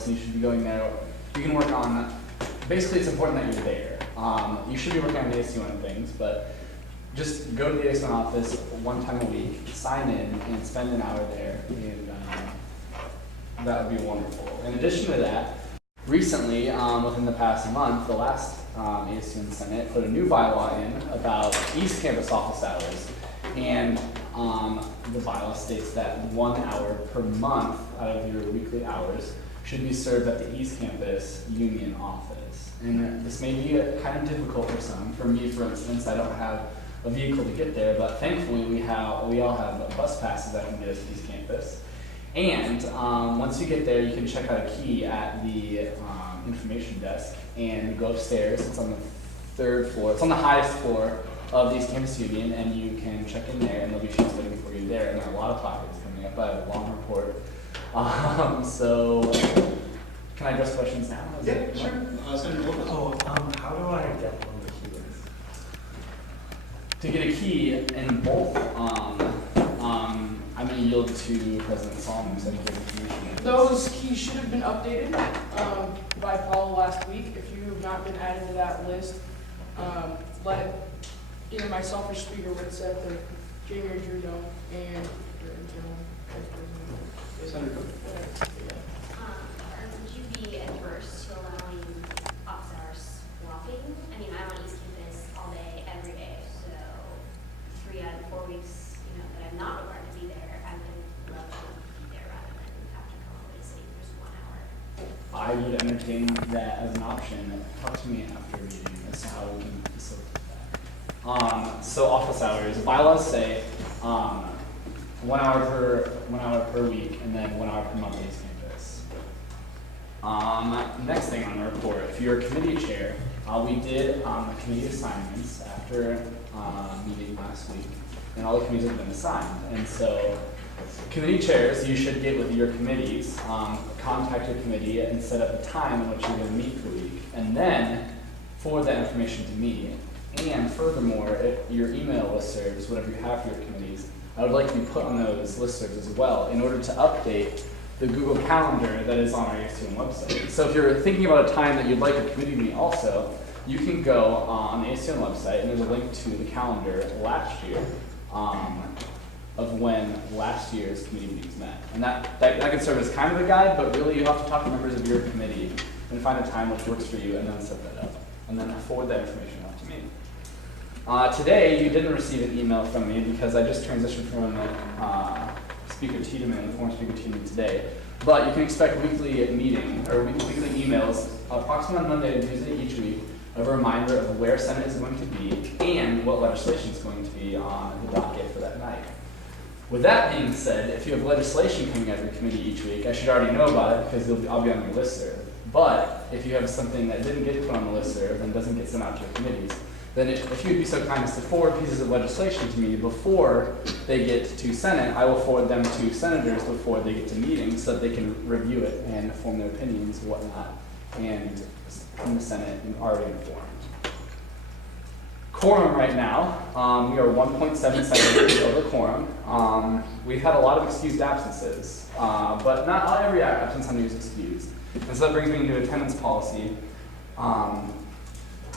course, and you should be going there. You can work on, basically it's important that you're there. You should be working on the ASUN things, but just go to the ASUN office one time a week, sign in, and spend an hour there, and that would be wonderful. In addition to that, recently, within the past month, the last ASUN Senate put a new bylaw in about East Campus office hours. And the bylaw states that 1 hour per month out of your weekly hours should be served at the East Campus Union office. And this may be kind of difficult for some. For me, for instance, I don't have a vehicle to get there, but thankfully we all have bus passes that can get us to East Campus. And once you get there, you can check out a key at the information desk and go upstairs. It's on the 3rd floor. It's on the highest floor of the East Campus Union, and you can check in there, and there'll be sheets waiting for you there. And there are a lot of topics coming up. I have a long report. So, can I address questions now? Yeah, sure. How do I get on the key list? To get a key in both, I'm going to yield to President Solomon who said he gave information. Those keys should have been updated by Paul last week. If you have not been added to that list, let either myself or speaker would set the Jamie or Drew know, and your internal vice president. Senator. Would you be adverse to allowing office hours swapping? I mean, I'm on East Campus all day, every day, so 3 out of 4 weeks, that I'm not required to be there, I would love to be there rather than have to come away sitting just 1 hour. I would entertain that as an option. Talk to me after a meeting as to how we can facilitate that. So office hours, bylaws say 1 hour per week, and then 1 hour per month at East Campus. Next thing on the report, if you're a committee chair, we did committee assignments after meeting last week, and all the committees have been assigned. And so committee chairs, you should get with your committees, contact your committee and set up a time in which you're going to meet per week, and then forward that information to me. And furthermore, if your email listservs, whatever you have for your committees, I would like to be put on those listservs as well in order to update the Google Calendar that is on our ASUN website. So if you're thinking about a time that you'd like a committee to meet also, you can go on the ASUN website, and there's a link to the calendar last year of when last year's committee meetings met. And that can serve as kind of a guide, but really you have to talk to members of your committee and find a time which works for you, and then set that up. And then forward that information out to me. Today, you didn't receive an email from me because I just transitioned from Speaker Tiedemann, former Speaker Tiedemann today. But you can expect weekly meeting or weekly emails, approximately on Monday and Tuesday each week, of a reminder of where Senate is going to be and what legislation is going to be on the docket for that night. With that being said, if you have legislation coming out of your committee each week, I should already know about it because I'll be on your listserv. But if you have something that didn't get put on the listserv and doesn't get sent out to your committees, then if you would be so kind as to forward pieces of legislation to me before they get to Senate, I will forward them to senators before they get to meetings so that they can review it and form their opinions and whatnot, and in the Senate and already informed. Quorum right now, we are 1.7 senators over quorum. We've had a lot of excused absences, but not every absence on is excused. And so that brings me into attendance policy.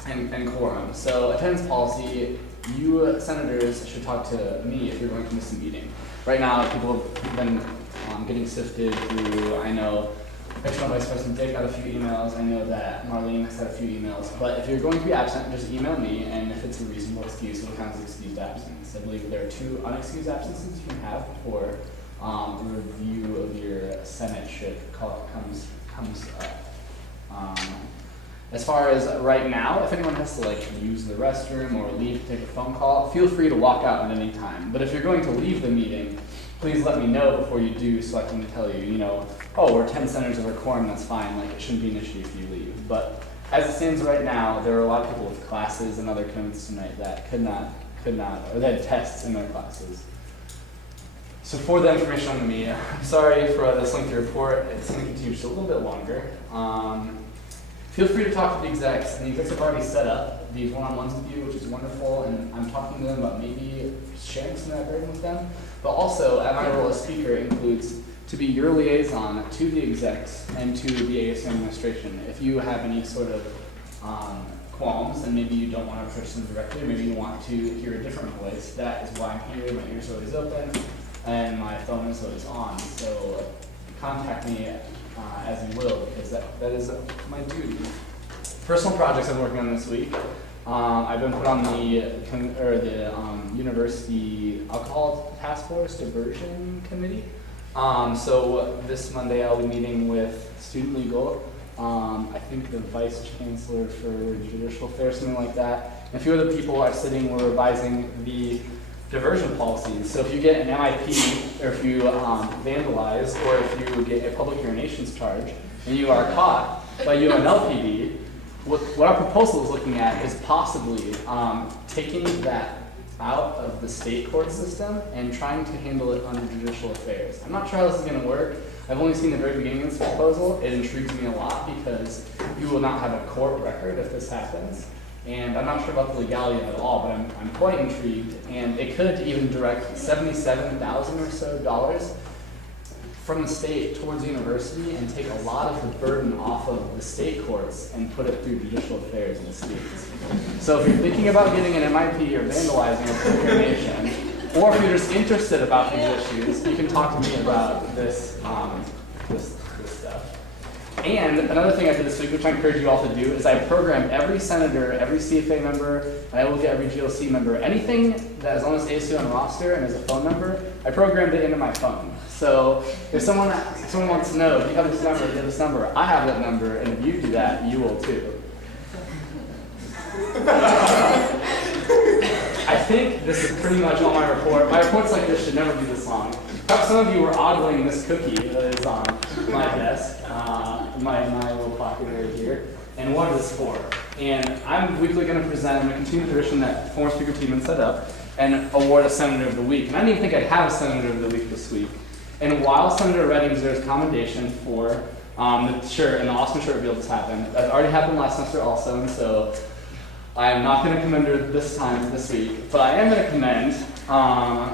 And quorum. So attendance policy, you senators should talk to me if you're going to miss a meeting. Right now, people have been getting sifted through, I know External Vice President Dick got a few emails, I know that Marlene has had a few emails, but if you're going to be absent, just email me, and if it's a reasonable excuse, it'll count as excused absence. I believe there are 2 unexcused absences you can have before review of your Senate comes up. As far as right now, if anyone has to use the restroom or leave to take a phone call, feel free to walk out at any time. But if you're going to leave the meeting, please let me know before you do so I can tell you, oh, we're 10 senators over quorum, that's fine. It shouldn't be an issue if you leave. But as it stands right now, there are a lot of people with classes and other commitments tonight that could not, or they had tests in their classes. So for the information on me, I'm sorry for this lengthy report. It's going to continue just a little bit longer. Feel free to talk to the execs, and the execs have already set up these one-on-ones with you, which is wonderful, and I'm talking to them about maybe sharing some of that burden with them. But also, my role as speaker includes to be your liaison to the execs and to the ASUN administration. If you have any sort of qualms, and maybe you don't want to approach them directly, or maybe you want to hear a different voice, that is why I'm here. My ears are always open, and my phone is always on. So contact me as you will, because that is my duty. Personal projects I'm working on this week. I've been put on the University Alcohol Task Force Diversion Committee. So this Monday I'll be meeting with Student Legal, I think the Vice Chancellor for Judicial Affairs, something like that. And a few other people are sitting, we're revising the diversion policies. So if you get an MIP, or if you vandalize, or if you get a public urinations charge, and you are caught by UNLPD, what our proposal is looking at is possibly taking that out of the state court system and trying to handle it under judicial affairs. I'm not sure how this is going to work. I've only seen the very beginning of this proposal. It intrigues me a lot because you will not have a court record if this happens. And I'm not sure about the legality of it all, but I'm quite intrigued. And it could even direct $77,000 or so from the state towards the university and take a lot of the burden off of the state courts and put it through judicial affairs in the states. So if you're thinking about getting an MIP or vandalizing a public urination, or if you're just interested about these issues, you can talk to me about this stuff. And another thing I did this week, which I encourage you all to do, is I programmed every senator, every CFA member, and I will get every GLC member, anything that is on this ASUN roster and has a phone number, I programmed it into my phone. So if someone wants to know, do you have this number, do you have this number, I have that number, and if you do that, you will too. I think this is pretty much all my report. My reports like this should never be this long. Perhaps some of you were ogling this cookie that is on my desk, my little pocket right here, and what it is for. And I'm weekly going to present, I'm going to continue the tradition that former Speaker Tiedemann set up, and award a Senator of the Week. And I didn't even think I'd have a Senator of the Week this week. And while Senator Redding deserves commendation for the shirt and the awesome shirt reveal that's happened, that already happened last semester also, and so I am not going to commend her this week, but I am going to commend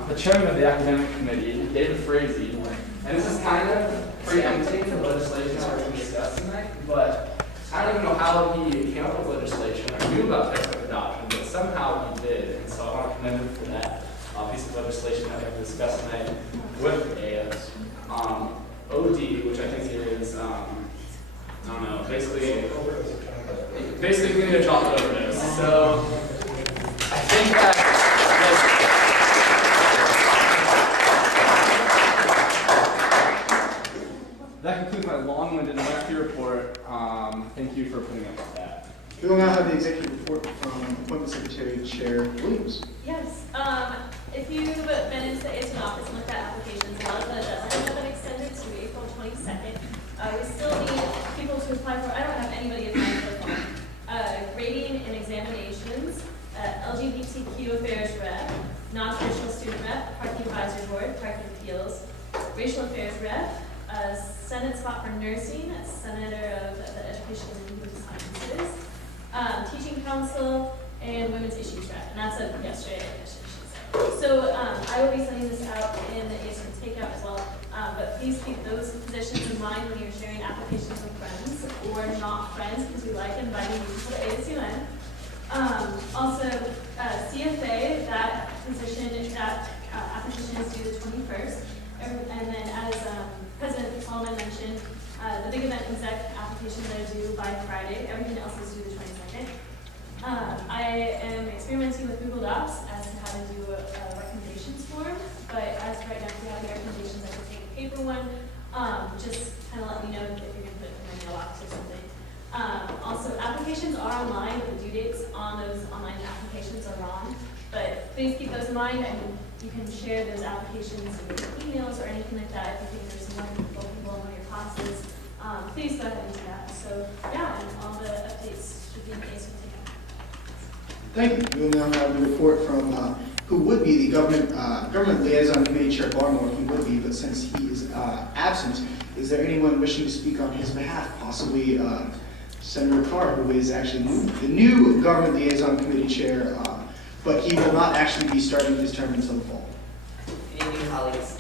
the chairman of the academic committee, David Frazee. And this is kind of preempting the legislation we're going to discuss tonight, but I don't even know how he came up with legislation or knew about textbook adoption, but somehow he did, and so I want to commend him for that piece of legislation that we're going to discuss tonight with a OD, which I think is, I don't know, basically getting a chocolate overdose. So I think that concludes my long-winded and lengthy report. Thank you for putting up with that. We will now have the executive report from Appointment Secretary Chair Williams. Yes. If you've been into the ASUN office and looked at applications, a lot of the deadlines have been extended to April 22nd. We still need people to apply for. I don't have anybody applying so far. Grading and examinations, LGBTQ affairs rep, non-traditional student rep, parking advisory board, parking appeals, racial affairs rep, Senate spot for nursing, senator of the education and human sciences, teaching council, and women's issues rep. And that's a yesterday edition. So I will be sending this out in the ASUN takeout as well. But please keep those positions in mind when you're sharing applications with friends or not friends, because we like inviting you to the ASUN. Also, CFA, that position, that application is due the 21st. And then as President Solomon mentioned, the big event exec applications are due by Friday. Everything else is due the 22nd. I am experimenting with Google Docs as to how to do a recommendations form, but as of right now, if you have any recommendations, I can take a paper one. Just kind of let me know if you're going to put it in my mailbox or something. Also, applications are online, but the due dates on those online applications are wrong. But please keep those in mind, and you can share those applications with emails or anything like that if you think there's some wonderful people in one of your classes. Please go ahead and do that. So, yeah, and all the updates should be in case we take them. Thank you. We will now have the report from who would be the government liaison committee chair Barmore. He would be, but since he is absent, is there anyone wishing to speak on his behalf? Possibly Senator Carr, who is actually the new government liaison committee chair, but he will not actually be starting his term until the fall. Good evening, colleagues.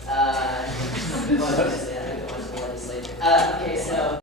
Okay, so